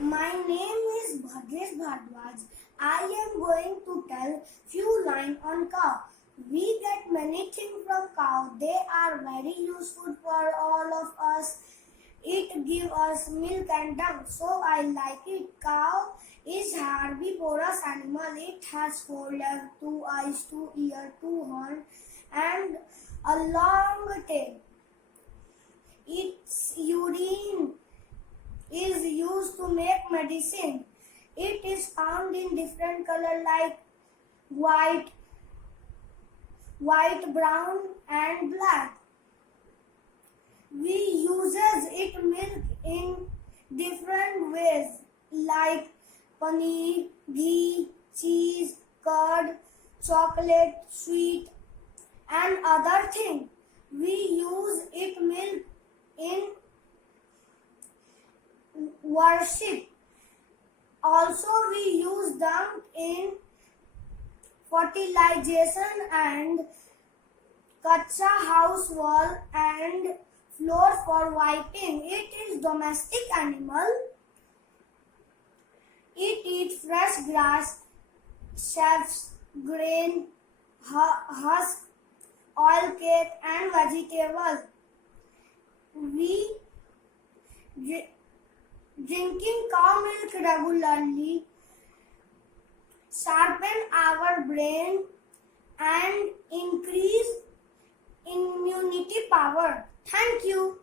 My name is Bhadresh Bhardwaj. I am going to tell few lines on cow. We get many things from cow. They are very useful for all of us. It gives us milk and dung, so I like it. Cow is herbivorous animal. It has four legs, two eyes, two ears, two horns, and a long tail. Its urine is used to make medicine. It is found in different color like white, brown and black. We uses it milk in different ways like paneer, ghee, cheese, curd, chocolate, sweet and other thing. We use it milk in worship. Also, we use dung in fertilization and kacha house wall and floor for whiting. It is domestic animal. It eats fresh grass, sheaves, grain, husk, oil cake and vegetables. We drinking cow milk regularly sharpen our brain and increase immunity power. Thank you.